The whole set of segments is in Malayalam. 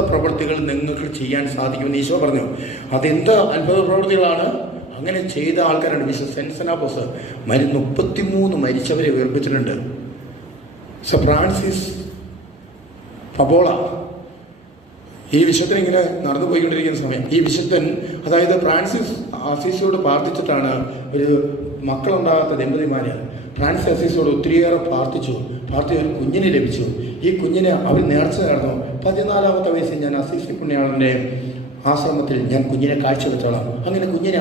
പ്രവൃത്തികൾ നിങ്ങൾക്ക് ചെയ്യാൻ സാധിക്കുമെന്ന് ഈശോ പറഞ്ഞു. അതെന്ത് അത്ഭുത പ്രവൃത്തികളാണ്? അങ്ങനെ ചെയ്ത ആൾക്കാരാണ്. വിശ സെൻസനാബോസ് മരി മുപ്പത്തിമൂന്ന് മരിച്ചവരെ ഉയർപ്പിച്ചിട്ടുണ്ട് സർ ഫ്രാൻസിസ് പബോള ഈ വിശുദ്ധൻ ഇങ്ങനെ നടന്നു പോയിക്കൊണ്ടിരിക്കുന്ന സമയം. ഈ വിശുദ്ധൻ അതായത് ഫ്രാൻസിസ് അസീസിയോട് പ്രാർത്ഥിച്ചിട്ടാണ് ഒരു മക്കളുണ്ടാകാത്ത ദമ്പതിമാര് ഫ്രാൻസിസ് അസീസിയോട് ഒത്തിരിയേറെ പ്രാർത്ഥിച്ചു. പ്രാർത്ഥിച്ച ഒരു കുഞ്ഞിനെ ലഭിച്ചു. ഈ കുഞ്ഞിനെ അവർ നേർച്ച നേർന്നു. പതിനാലാമത്തെ വയസ്സിൽ ഞാൻ അസീസി പുണ്യാളന്റെ ആശ്രമത്തിൽ ഞാൻ കുഞ്ഞിനെ കാഴ്ചവെച്ചോളാം. അങ്ങനെ കുഞ്ഞിനെ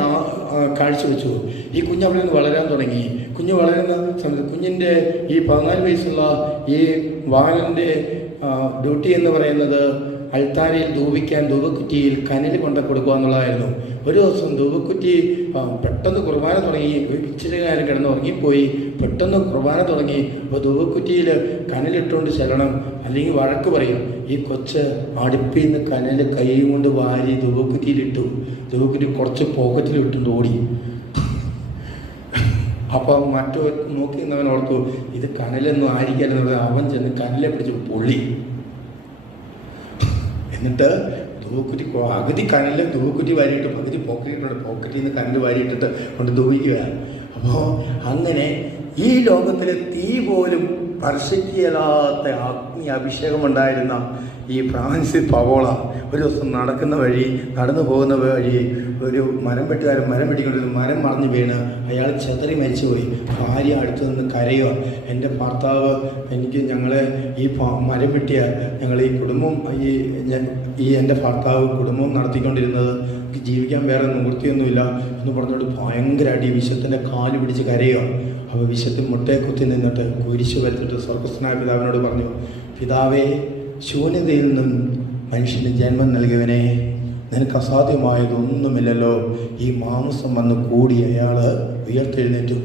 കാഴ്ചവെച്ചു. ഈ കുഞ്ഞ് അവിടെ നിന്ന് വളരാൻ തുടങ്ങി. കുഞ്ഞ് വളരുന്ന സമയത്ത് കുഞ്ഞിന്റെ ഈ പതിനാല് വയസ്സുള്ള ഈ ബാലന്റെ ഡ്യൂട്ടി എന്ന് പറയുന്നത് അൾത്താരയിൽ ധൂപിക്കാൻ ധൂപക്കുറ്റിയിൽ കനൽ കൊണ്ട് കൊടുക്കുക എന്നുള്ളതായിരുന്നു. ഒരു ദിവസം ധൂപക്കുറ്റി പെട്ടെന്ന് കുർബാന തുടങ്ങി ഒരു നേരം കിടന്ന് ഉറങ്ങിപ്പോയി. പെട്ടെന്ന് കുർബാന തുടങ്ങി. അപ്പോൾ ധൂപക്കുറ്റിയിൽ കനലിട്ടുകൊണ്ട് ചെല്ലണം അല്ലെങ്കിൽ വഴക്ക് പറയും. ഈ കൊച്ച് അടുപ്പിൽ നിന്ന് കനൽ കൈ കൊണ്ട് വാരി ധൂപക്കുറ്റിയിലിട്ടു ധൂപക്കുറ്റി കുറച്ച് പോക്കറ്റിലിട്ടു ഓടി. അപ്പം മറ്റു നോക്കി നിന്നവൻ ഓർത്തു ഇത് കനലൊന്നും ആയിരിക്കാൻ അവൻ ചെന്ന് കനലെ പിടിച്ച് പൊള്ളി. എന്നിട്ട് ധൂക്കുറ്റി അഗതി കനലിൽ ധൂക്കുറ്റി വാരിയിട്ട് പകുതി പോക്കറ്റിട്ടുണ്ട് പോക്കറ്റിൽ നിന്ന് കനൽ വാരിയിട്ടിട്ട് കൊണ്ട് ധൂപിക്കുകയാണ്. അപ്പോൾ അങ്ങനെ ഈ ലോകത്തിലെ തീ പോലും സ്പർശിക്കലാത്ത അഗ്നി അഭിഷേകം ഉണ്ടായിരുന്ന ഈ ഫ്രാൻസിസ് പവോള ഒരു ദിവസം നടക്കുന്ന വഴി നടന്നു പോകുന്ന വഴി ഒരു മരം വെട്ടുകാരൻ മരം വെട്ടിക്കൊണ്ടിരുന്നു മരം മറിഞ്ഞു വീണ് അയാൾ ചെതറി മരിച്ചുപോയി. ഭാര്യ അടുത്തു നിന്ന് കരയുക. എന്റെ ഭർത്താവ് എനിക്ക് ഞങ്ങളെ ഈ മരം വെട്ടിയ ഞങ്ങൾ ഈ കുടുംബം ഈ ഈ എന്റെ ഭർത്താവ് കുടുംബം നടത്തിക്കൊണ്ടിരുന്നത് ജീവിക്കാൻ വേറെ നിവൃത്തിയൊന്നുമില്ല എന്ന് പറഞ്ഞുകൊണ്ട് ഭയങ്കരമായിട്ട് ഈ വിശ്വത്തിന്റെ കാൽ പിടിച്ച് കരയുക. അപ്പോൾ വിശുദ്ധൻ മുട്ടയെക്കുത്തി നിന്നിട്ട് കുരിശ് വരുത്തിട്ട് സ്വർഗസ്നായ പിതാവിനോട് പറഞ്ഞു പിതാവേ ശൂന്യതയിൽ നിന്നും മനുഷ്യന് ജന്മം നൽകിയവനെ നിനക്ക് അസാധ്യമായതൊന്നുമില്ലല്ലോ. ഈ മാംസം വന്ന് കൂടി അയാൾ ഉയർത്തെഴുന്നേറ്റു.